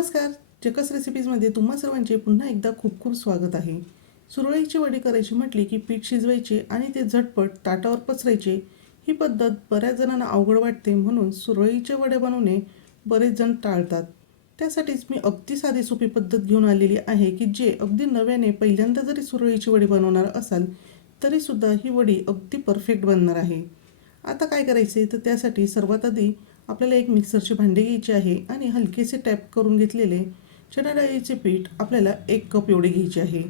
नमस्कार जकस रेसिपीजमध्ये तुम्हा सर्वांचे पुन्हा एकदा खूप खूप स्वागत आहे. सुरळीची वडी करायची म्हटली की पीठ शिजवायचे आणि ते झटपट ताटावर पसरायचे. ही पद्धत बऱ्याच जणांना अवघड वाटते म्हणून सुरळीचे वडे बनवणे बरेच जण टाळतात. त्यासाठीच मी अगदी साधी सोपी पद्धत घेऊन आलेली आहे की जे अगदी नव्याने पहिल्यांदा जरी सुरळीची वडी बनवणार असाल तरीसुद्धा ही वडी अगदी परफेक्ट बनणार आहे. आता काय करायचे? तर त्यासाठी सर्वात आधी आपल्याला एक मिक्सरचे भांडे घ्यायचे आहे आणि हलकेसे टॅप करून घेतलेले चणा डाळीचे पीठ आपल्याला एक कप एवढे घ्यायचे आहे.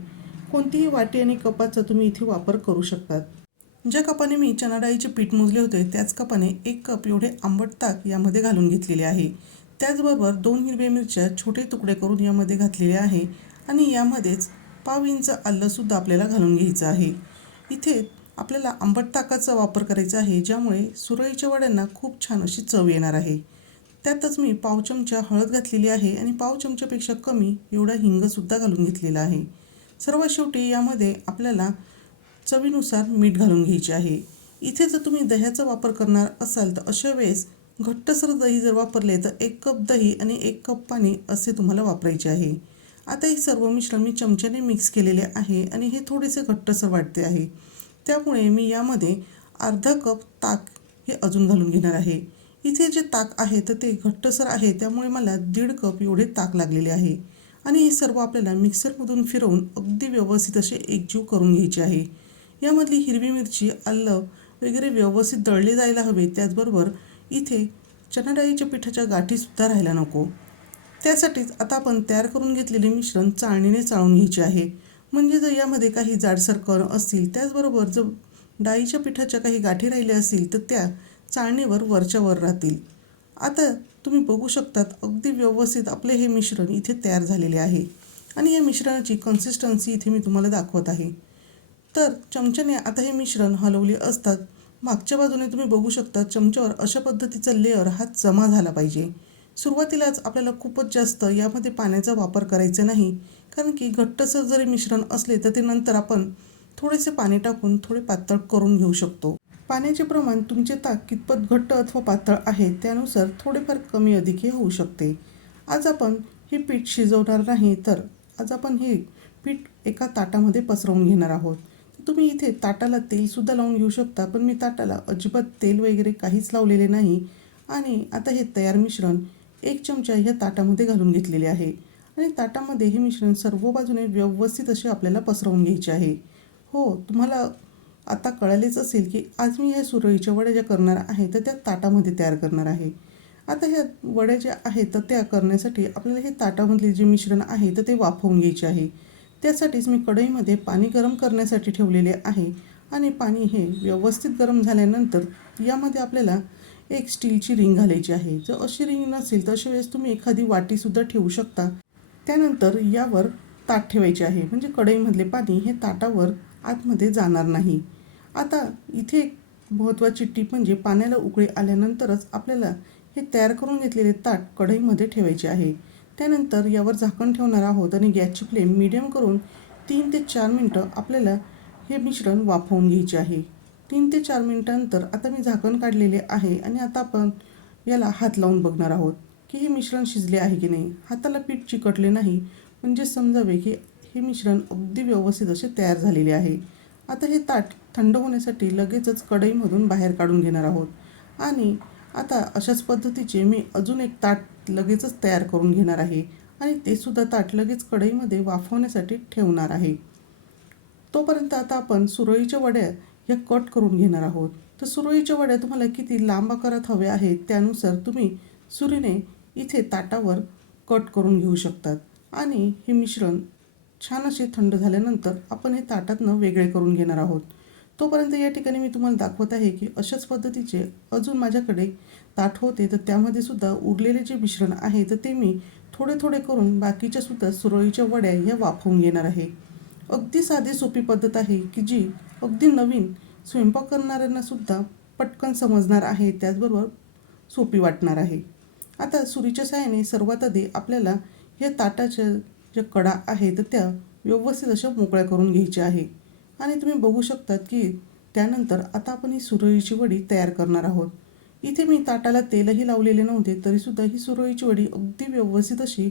कोणतीही वाटी आणि कपाचा तुम्ही इथे वापर करू शकतात. ज्या कपाने मी चणा डाळीचे पीठ मोजले होते त्याच कपाने एक कप एवढे आंबट ताक यामध्ये घालून घेतलेले आहे. त्याचबरोबर दोन हिरव्या मिरच्या छोटे तुकडे करून यामध्ये घातलेले आहे आणि यामध्येच पाव इंच आलंसुद्धा आपल्याला घालून घ्यायचं आहे. इथे आपल्याला आंबट ताकाचा वापर करायचा आहे ज्यामुळे सुरळीच्या वड्यांना खूप छान अशी चव येणार आहे. त्यातच मी पाव चमचा हळद घातलेली आहे आणि पाव चमच्यापेक्षा कमी एवढा हिंगसुद्धा घालून घेतलेला आहे. सर्वात शेवटी यामध्ये आपल्याला चवीनुसार मीठ घालून घ्यायचे आहे. इथे जर तुम्ही दह्याचा वापर करणार असाल तर अशा वेळेस घट्टसर दही जर वापरले तर एक कप दही आणि एक कप पाणी असे तुम्हाला वापरायचे आहे. आता हे सर्व मिश्रण मी चमच्याने मिक्स केलेले आहे आणि हे थोडेसे घट्टसर वाटते आहे. त्यामुळे मी यामध्ये अर्धा कप ताक हे अजून घालून घेणार आहे. इथे जे ताक आहे तर ते घट्टसर आहे. त्यामुळे मला दीड कप एवढे ताक लागलेले आहे. आणि हे सर्व आपल्याला मिक्सरमधून फिरवून अगदी व्यवस्थित असे एकजीव करून घ्यायचे आहे. यामधली हिरवी मिरची आलं वगैरे व्यवस्थित दळले जायला हवे. त्याचबरोबर इथे चणाडाळीच्या पिठाच्या गाठीसुद्धा राहायला नको. त्यासाठीच आता आपण तयार करून घेतलेले मिश्रण चाळणीने चाळून घ्यायचे आहे. म्हणजे जर यामध्ये काही जाडसर कण असतील त्याचबरोबर जर डाळीच्या पिठाच्या काही गाठी राहिल्या असतील तर त्या चाळणीवर वरच्या वर राहतील. आता तुम्ही बघू शकतात अगदी व्यवस्थित आपले हे मिश्रण इथे तयार झालेले आहे. आणि या मिश्रणाची कन्सिस्टन्सी इथे मी तुम्हाला दाखवत आहे. तर चमच्याने आता हे मिश्रण हलवले असतात. मागच्या बाजूने तुम्ही बघू शकता चमच्यावर अशा पद्धतीचा लेअर हा जमा झाला पाहिजे. सुरुवातीलाच आपल्याला खूपच जास्त यामध्ये पाण्याचा वापर करायचा नाही. कारण की घट्टसर जरी मिश्रण असले तर ते नंतर आपण थोडेसे पाणी टाकून थोडे पातळ करून घेऊ शकतो. पाण्याचे प्रमाण तुमचे ताक कितपत घट्ट अथवा पातळ आहे त्यानुसार थोडेफार कमी अधिक हे होऊ शकते. आज आपण हे पीठ शिजवणार नाही तर आज आपण हे पीठ एका ताटामध्ये पसरवून घेणार आहोत. तुम्ही इथे ताटाला तेलसुद्धा लावून घेऊ शकता पण मी ताटाला अजिबात तेल वगैरे काहीच लावलेले नाही. आणि आता हे तयार मिश्रण एक चमचा ह्या ताटामध्ये घालून घेतलेले आहे. आणि ताटामध्ये हे मिश्रण सर्व बाजूने व्यवस्थित असे आपल्याला पसरवून घ्यायचे आहे. हो तुम्हाला आता कळालेच असेल की आज मी ह्या सुरळीच्या वड्या ज्या करणार आहे तर त्या ताटामध्ये तयार करणार आहे. आता ह्या वड्या ज्या आहेत तर त्या करण्यासाठी आपल्याला हे ताटामधले जे मिश्रण आहे तर ते वाफवून घ्यायचे आहे. त्यासाठीच मी कढईमध्ये पाणी गरम करण्यासाठी ठेवलेले आहे. आणि पाणी हे व्यवस्थित गरम झाल्यानंतर यामध्ये आपल्याला एक स्टीलची रिंग घालायची आहे. जर अशी रिंग नसेल तर अशा वेळेस तुम्ही एखादी वाटीसुद्धा ठेवू शकता. त्यानंतर यावर ताट ठेवायचे आहे. म्हणजे कढईमधले पाणी हे ताटावर आतमध्ये जाणार नाही. आता इथे एक महत्त्वाची टीप म्हणजे पाण्याला उकळी आल्यानंतरच आपल्याला हे तयार करून घेतलेले ताट कढईमध्ये ठेवायचे आहे. त्यानंतर यावर झाकण ठेवणार आहोत आणि गॅसची फ्लेम मिडियम करून तीन ते चार मिनटं आपल्याला हे मिश्रण वाफवून घ्यायचे आहे. तीन ते चार मिनटानंतर आता मी झाकण काढलेले आहे आणि आता आपण याला हात लावून बघणार आहोत की हे मिश्रण शिजले आहे की नाही. हाताला पीठ चिकटले नाही म्हणजे समजावे की हे मिश्रण अगदी व्यवस्थित असे तयार झालेले आहे. आता हे ताट थंड होण्यासाठी लगेचच कढईमधून बाहेर काढून घेणार आहोत. आणि आता अशाच पद्धतीचे मी अजून एक ताट लगेचच तयार करून घेणार आहे आणि ते सुद्धा ताट लगेच कढईमध्ये वाफवण्यासाठी ठेवणार आहे. तोपर्यंत आता आपण सुरळीच्या वड्या ह्या कट करून घेणार आहोत. तर सुरळीच्या वड्या तुम्हाला किती लांब आकारात हव्या आहेत त्यानुसार तुम्ही सुरीने इथे ताटावर कट करून घेऊ शकतात. आणि हे मिश्रण छान असे थंड झाल्यानंतर आपण हे ताटातनं वेगळे करून घेणार आहोत. तोपर्यंत या ठिकाणी मी तुम्हाला दाखवत आहे की अशाच पद्धतीचे अजून माझ्याकडे ताट होते तर त्यामध्ये सुद्धा उरलेले जे मिश्रण आहे तर ते मी थोडे थोडे करून बाकीच्या सुद्धा सुरळीच्या वड्या ह्या वाफवून घेणार आहे. अगदी साधी सोपी पद्धत आहे की जी अगदी नवीन स्वयंपाक करणाऱ्यांना सुद्धा पटकन समजणार आहे त्याचबरोबर सोपी वाटणार आहे. आता सुरीच्या साहाय्याने सर्वात आधी आपल्याला या ताटाच्या ज्या कडा आहेत त्या व्यवस्थित अशा मोकळ्या करून घ्यायच्या आहे. आणि तुम्ही बघू शकतात की त्यानंतर आता आपण ही सुरळीची वडी तयार करणार आहोत. इथे मी ताटाला तेलही लावलेले नव्हते तरीसुद्धा ही सुरळीची वडी अगदी व्यवस्थित अशी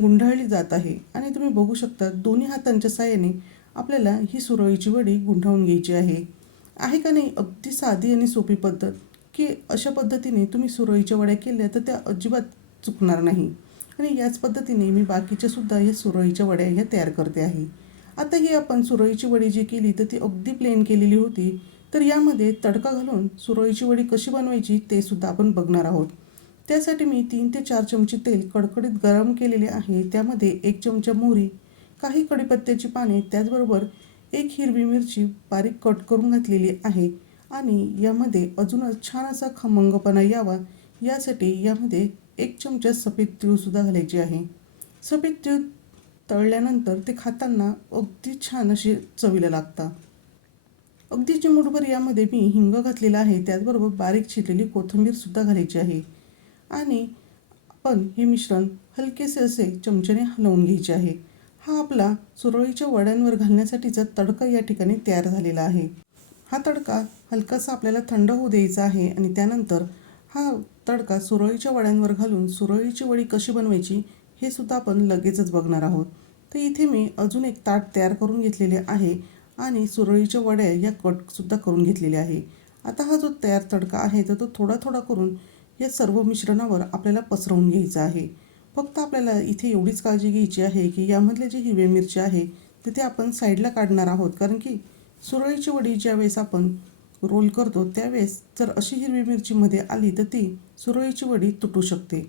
गुंढाळली जात आहे. आणि तुम्ही बघू शकता दोन्ही हातांच्या साहाय्याने आपल्याला ही सुरळीची वडी गुंढाळून घ्यायची आहे. आहे का नाही अगदी साधी आणि सोपी पद्धत? की अशा पद्धतीने तुम्ही सुरळीच्या वड्या केल्या तर त्या अजिबात चुकणार नाही. आणि याच पद्धतीने मी बाकीच्या सुद्धा या सुरळीच्या वड्या ह्या तयार करते आहे. आता ही आपण सुरळीची वडी जी केली तर ती अगदी प्लेन केलेली होती. तर यामध्ये तडका घालून सुरळीची वडी कशी बनवायची ते सुद्धा आपण बघणार आहोत. त्यासाठी मी तीन ते चार चमचे तेल कडकडीत गरम केलेले आहे. त्यामध्ये एक चमचा मोहरी काही कडीपत्त्याची पाने त्याचबरोबर एक हिरवी मिरची बारीक कट करून घातलेली आहे आणि यामध्ये अजूनच छान असा खमंगपणा यावा यासाठी यामध्ये एक चमचा सफेद तिळसुद्धा घालायची आहे. सफेद तीळ तळल्यानंतर ते खाताना अगदी छान अशी चवीला लागतात. अगदी चिमूटभर यामध्ये मी हिंग घातलेला आहे त्याचबरोबर बारीक चिरलेली कोथिंबीरसुद्धा घालायची आहे. आणि आपण हे मिश्रण हलकेसे असे चमच्याने हलवून घ्यायचे आहे. हा आपला सुरळीच्या वड्यांवर घालण्यासाठीचा तडका या ठिकाणी तयार झालेला आहे. हा तडका हलकासा आपल्याला थंड होऊ द्यायचा आहे आणि त्यानंतर हा तडका सुरळीच्या वड्यांवर घालून सुरळीची वडी कशी बनवायची हे सुद्धा आपण लगेचच बघणार आहोत. तर इथे मी अजून एक ताट तयार करून घेतलेले आहे आणि सुरळीच्या वड्या या कटसुद्धा करून घेतलेल्या आहे. आता हा जो तयार तडका आहे तर तो थोडा थोडा करून या सर्व मिश्रणावर आपल्याला पसरवून घ्यायचा आहे. फक्त आपल्याला इथे एवढीच काळजी घ्यायची आहे की यामधले जे हिरवे मिरची आहे तर ते आपण साईडला काढणार आहोत. कारण की सुरळीची वडी ज्यावेळेस आपण रोल करतो त्यावेळेस जर अशी हिरवी मिरचीमध्ये आली तर ती सुरळीची वडी तुटू शकते.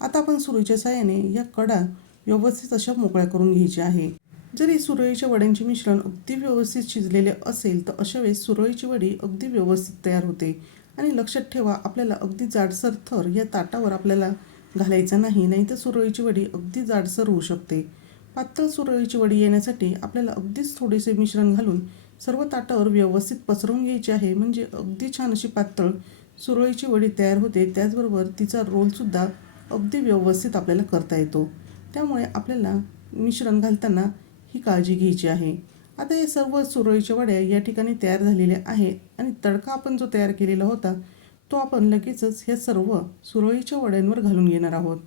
आता आपण सुरळीच्या साह्याने या कडा व्यवस्थित अशा मोकळ्या करून घ्यायच्या आहे. जरी सुरळीच्या वड्यांचे मिश्रण अगदी व्यवस्थित शिजलेले असेल तर अशा वेळेस सुरळीची वडी अगदी व्यवस्थित तयार होते. आणि लक्षात ठेवा आपल्याला अगदी जाडसर थर या ताटावर आपल्याला घालायचा नाही नाहीतर सुरळीची वडी अगदी जाडसर होऊ शकते. पातळ सुरळीची वडी येण्यासाठी आपल्याला अगदीच थोडेसे मिश्रण घालून सर्व ताटावर व्यवस्थित पसरवून घ्यायची आहे. म्हणजे अगदी छान अशी पातळ सुरळीची वडी तयार होते. त्याचबरोबर तिचा रोलसुद्धा अगदी व्यवस्थित आपल्याला करता येतो. त्यामुळे आपल्याला मिश्रण घालताना ही काळजी घ्यायची आहे. आता हे सर्व सुरळीच्या वड्या या ठिकाणी तयार झालेल्या आहेत आणि तडका आपण जो तयार केलेला होता तो आपण लगेचच हे सर्व सुरळीच्या वड्यांवर घालून घेणार आहोत.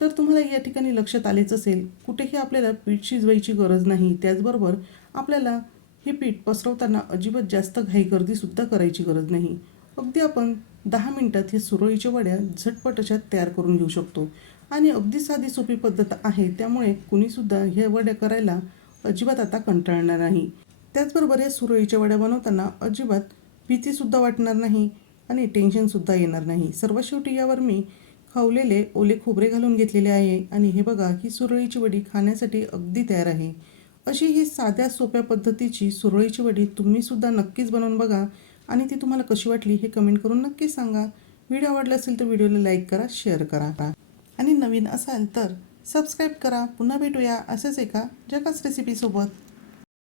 तर तुम्हाला या ठिकाणी लक्षात आलेच असेल कुठेही आपल्याला पीठ शिजवायची गरज नाही. त्याचबरोबर आपल्याला हे पीठ पसरवताना अजिबात जास्त घाईगर्दीसुद्धा करायची गरज नाही. अगदी आपण दहा मिनटात हे सुरळीच्या वड्या झटपट अशा तयार करून घेऊ शकतो. आणि अगदी साधी सोपी पद्धत आहे त्यामुळे कुणीसुद्धा ह्या वड्या करायला अजिबात आता कंटाळणार नाही. त्याचबरोबर या सुरळीच्या वड्या बनवताना अजिबात भीतीसुद्धा वाटणार नाही. आणि टेन्शनसुद्धा येणार नाही. सर्वात शेवटी यावर मी खवलेले ओले खोबरे घालून घेतलेले आहे. आणि हे बघा ही सुरळीची वडी खाण्यासाठी अगदी तयार आहे. अशी ही साध्या सोप्या पद्धतीची सुरळीची वडी तुम्हीसुद्धा नक्कीच बनवून बघा. आणि ती तुम्हाला कशी वाटली हे कमेंट करून नक्कीच सांगा. व्हिडिओ आवडला असेल तर व्हिडिओला लाईक करा शेअर करा. आणि नवीन असाल तर सबस्क्राईब करा. पुन्हा भेटूया असेच एका जगाच रेसिपीसोबत